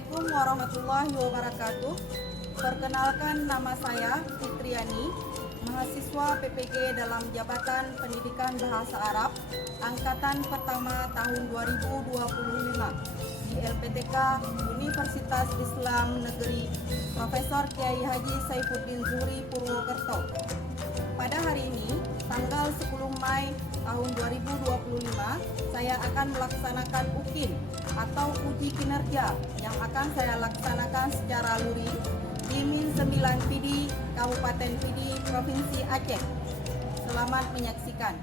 Assalamualaikum warahmatullahi wabarakatuh. Perkenalkan, nama saya Fitriani, mahasiswa PPG dalam Jabatan Pendidikan Bahasa Arab Angkatan Pertama tahun 2025 di LPTK Universitas Islam Negeri Profesor Kiai Haji Saifuddin Zuhri Purwokerto. Pada hari ini, tanggal 10 Mei tahun 2025, saya akan melaksanakan UKIN atau uji kinerja yang akan saya laksanakan secara luring di Min 9 PD, Kabupaten PD, Provinsi Aceh. Selamat menyaksikan.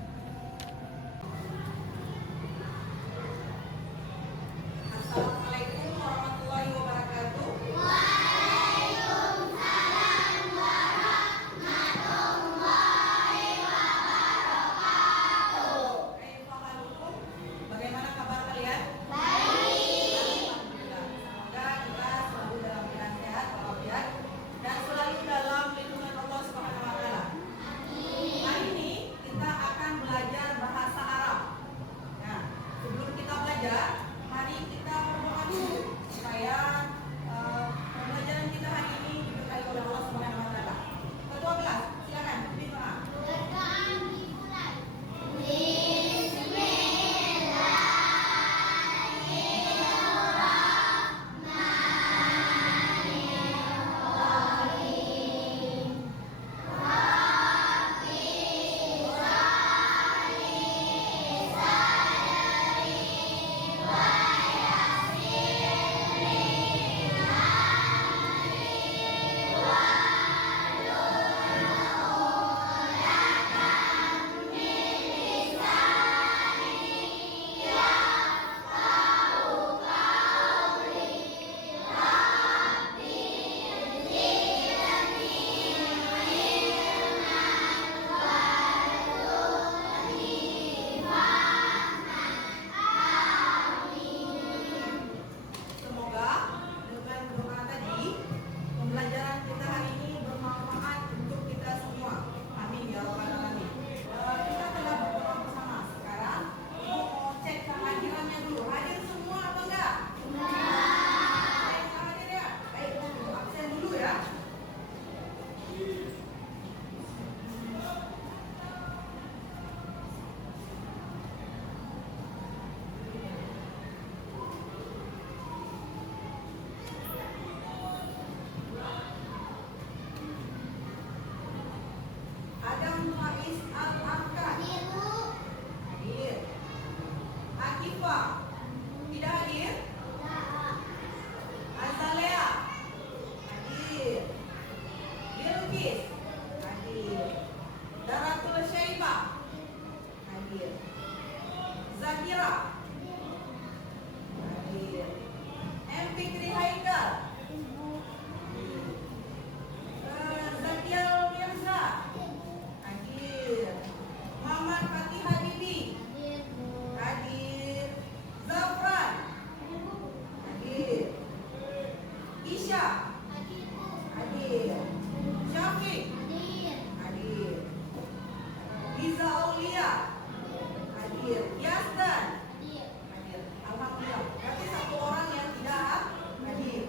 Assalamualaikum warahmatullahi wabarakatuh. Bagaimana kabar kalian? Alhamdulillah. Semoga kita selalu dalam keadaan sehat walafiat dan selalu dalam lindungan Allah Subhanahu wa taala. Hari ini kita akan belajar bahasa Arab. Nah, sebelum kita belajar, mari kita berdoa dulu supaya pembelajaran kita hari ini diberkahi oleh Allah Subhanahu wa taala. Ketua kelas, silakan beri doa. Semoga dengan doa tadi pembelajaran kita hari ini bermanfaat untuk kita semua. Amin ya rabbal alamin. Kita telah berdoa bersama. Sekarang Ibu mau cek kehadirannya dulu. Hadir semua apa enggak? Hadir ya. Baik, absen dulu ya. Adam Faiz Al-Arkan hadir. Akifah tidak hadir. Azalea hadir. Bilqis hadir. Daratul Syaibah hadir. Zakira hadir. M. Fikri Haikal Zakial Mirza hadir. Muhammad Fatih Habibi hadir. Zafran hadir. Isya hadir. Syafiq hadir. Iza Aulia hadir. Yasdan hadir. Alhamdulillah. Berarti satu orang yang tidak hadir.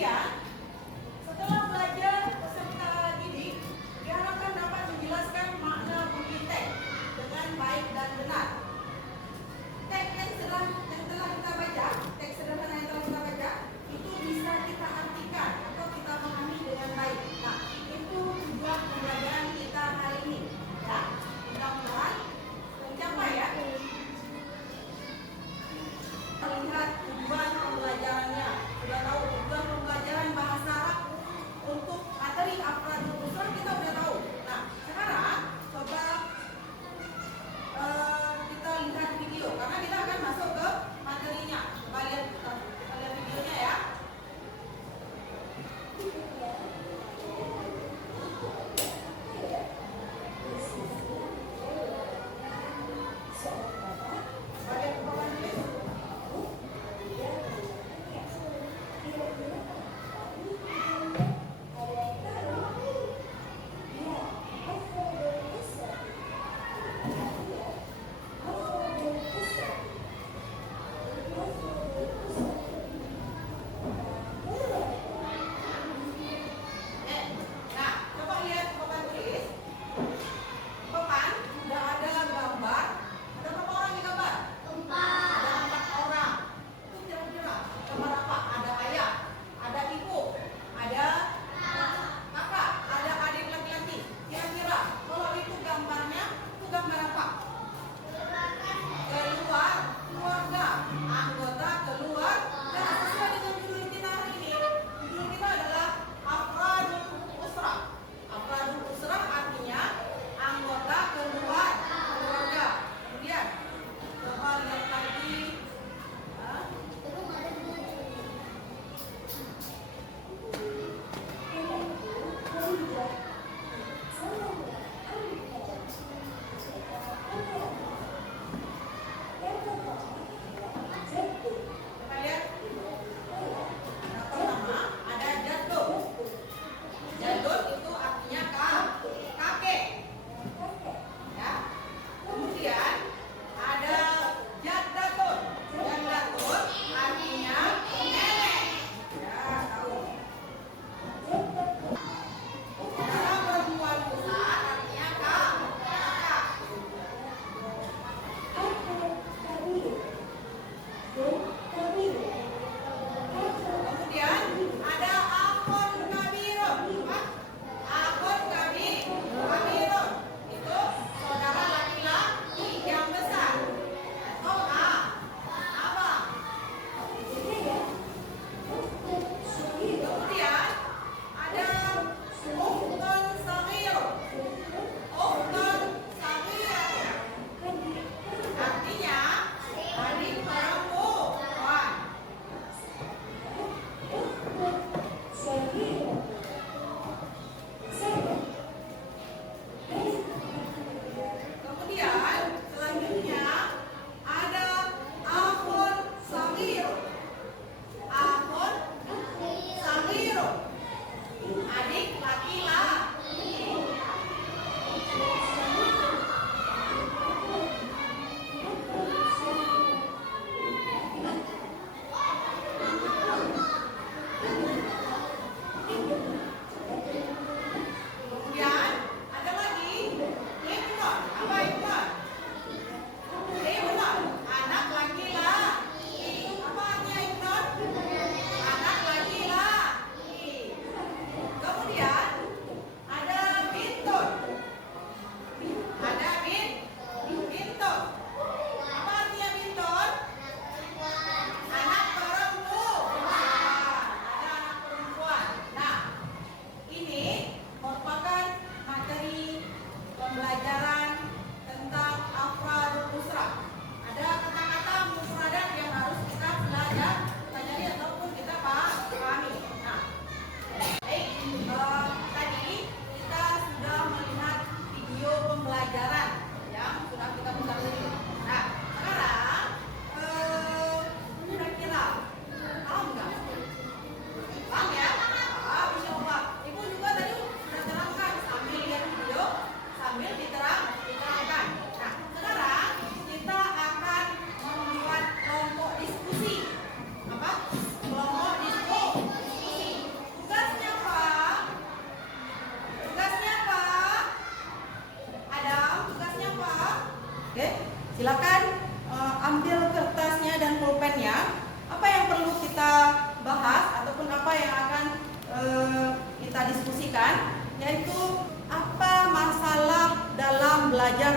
Kemudian, setelah belajar peserta didik diharapkan dapat menjelaskan makna bunyi teks dengan baik dan benar. Teks yang telah kita baca, teks sederhana yang telah kita baca, itu bisa kita artikan atau kita memahami dengan baik. Nah, itu tujuan pembelajaran kita hari ini. Ya, mudah-mudahan tercapai ya. Lihat tujuan pembelajarannya, sudah tahu tujuan pembelajaran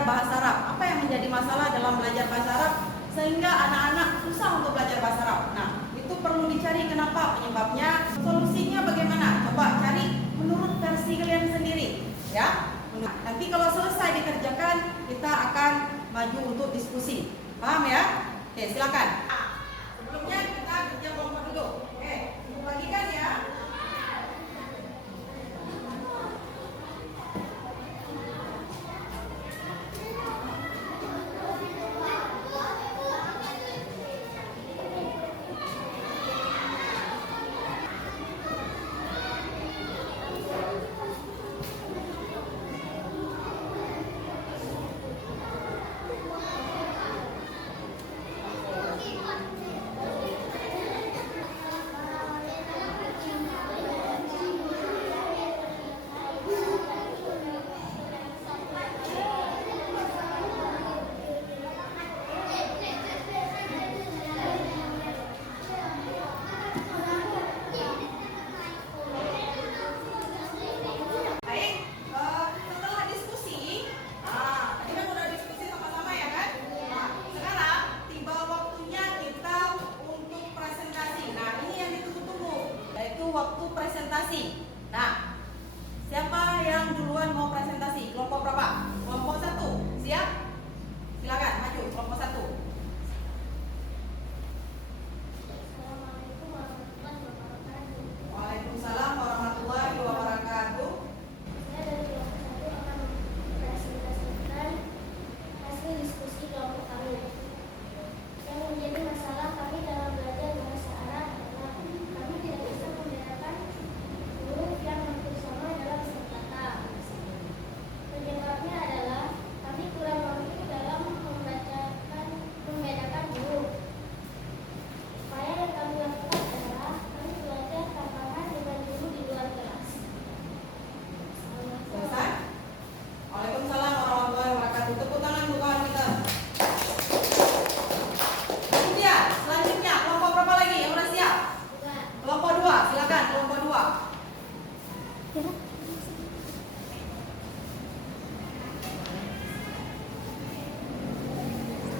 bahasa Arab. Apa yang menjadi masalah dalam belajar bahasa Arab sehingga anak-anak susah untuk belajar bahasa Arab? Nah, itu perlu dicari kenapa penyebabnya, solusinya bagaimana. Coba cari menurut versi kalian sendiri, ya. Nanti kalau selesai dikerjakan, kita akan maju untuk diskusi. Paham ya? Oke, silakan. Sebelumnya kita kerja kelompok dulu. Oke, bagikan ya. Waktu presentasi. Nah, siapa yang duluan mau presentasi? Kelompok berapa? Kelompok 1. Siap? Silakan maju kelompok 1. Waalaikumsalam warahmatullahi wabarakatuh. Saya dari kelompok 1 akan mempresentasikan hasil diskusi kelompok kami. Yang menjadi masalah kami dalam belajar bahasa Arab adalah kami tidak bisa membedakan huruf yang hampir sama dalam satu kata. Penyebabnya adalah kami kurang mampu dalam membedakan huruf. Upaya yang kami lakukan adalah kami belajar tambahan dengan guru di luar kelas. Selesai? Waalaikumsalam warahmatullahi wabarakatuh. Tepuk tangan untuk kawan kita. Kemudian selanjutnya kelompok berapa lagi yang sudah siap? Kelompok 2, silakan kelompok 2.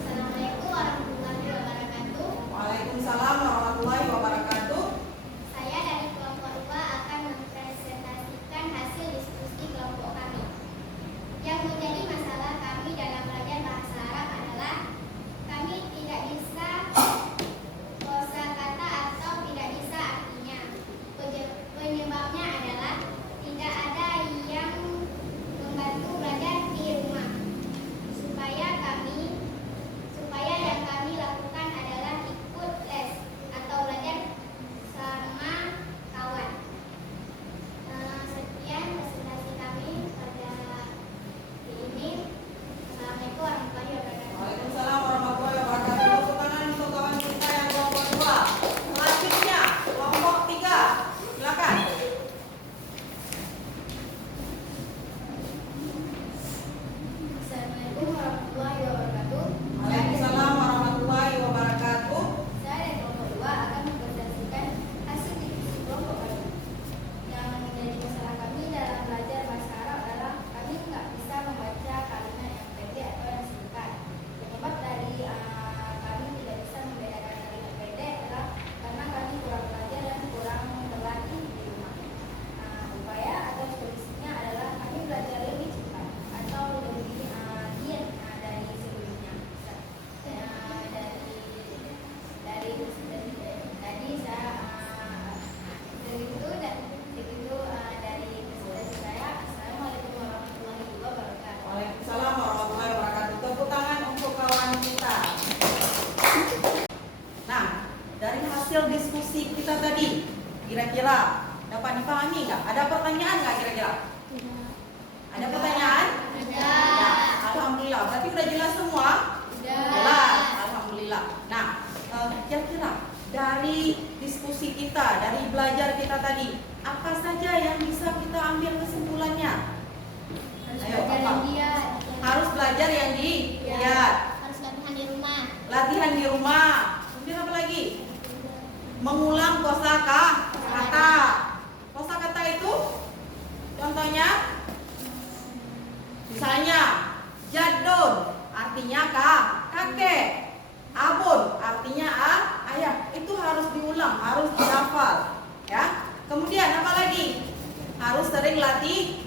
Assalamualaikum warahmatullahi wabarakatuh. Waalaikumsalam warahmatullahi wabarakatuh. Saya dari kelompok 2 akan mempresentasikan hasil diskusi kelompok kami. Yang menjadi masalah kami dalam belajar bahasa Arab adalah kami tidak bisa kosakata atau tidak bisa artinya. Penyebabnya adalah tidak ada yang membantu belajar di rumah. Supaya yang kami lakukan adalah ikut les atau belajar sama kawan. Sekian presentasi kami pada hari ini. Assalamualaikum warahmatullahi wabarakatuh. Waalaikumsalam warahmatullahi wabarakatuh. Tepuk tangan untuk kawan kita yang kelompok 2. Selanjutnya kelompok 3. Silakan. Assalamualaikum warahmatullahi wabarakatuh. Waalaikumsalam warahmatullahi wabarakatuh. Saya dari kelompok 2 akan mempresentasikan hasil diskusi kelompok kami. Yang menjadi masalah kami dalam belajar bahasa Arab adalah kami nggak bisa membaca kalimat yang pendek atau yang singkat. Penyebab dari kami tidak bisa membedakan kalimat pendek adalah karena kami kurang belajar dan kurang berlatih di rumah. Upaya atau solusinya adalah kami belajar lebih cepat atau lebih giat dari sebelumnya. Tadi saya begitu dari presentasi saya. Assalamualaikum warahmatullahi wabarakatuh. Waalaikumsalam warahmatullahi wabarakatuh. Tepuk tangan untuk kawan kita. Nah, dari hasil diskusi kita tadi, kira-kira dapat dipahami nggak? Ada pertanyaan nggak kira-kira? Ada pertanyaan? Ada. Ya, alhamdulillah. Berarti udah jelas semua? Jelas, alhamdulillah. Nah, kira-kira dari diskusi kita, dari belajar kita tadi, apa saja yang bisa kita ambil kesimpulannya? Ayo, apa? Harus belajar yang dilihat. Harus latihan di rumah. Latihan di rumah. Kemudian apa lagi? Mengulang kosakata. Kosakata itu contohnya misalnya jado. sering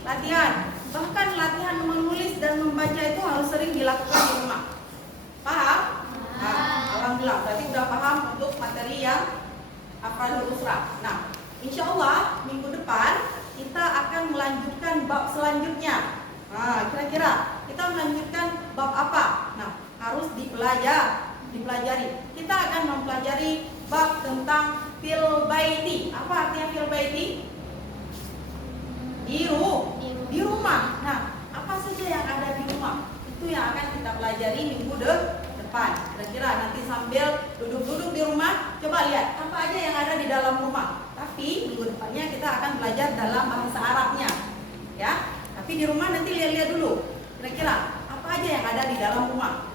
latihan. Bahkan latihan menulis dan membaca itu harus sering dilakukan di rumah. Paham? Nah, alhamdulillah berarti udah paham untuk materi yang Afradul Usra. Nah, insya Allah minggu depan kita akan melanjutkan bab selanjutnya. Nah, kira-kira kita melanjutkan bab apa? Nah, harus dipelajari. Kita akan mempelajari bab tentang fil baiti. Apa artinya fil baiti? Di rumah. Nah, apa saja yang ada di rumah? Itu yang akan kita pelajari minggu depan. Kira-kira nanti sambil duduk-duduk di rumah, coba lihat apa aja yang ada di dalam rumah. Tapi minggu depannya kita akan belajar dalam bahasa Arabnya, ya. Tapi di rumah nanti lihat-lihat dulu. Kira-kira apa aja yang ada di dalam rumah.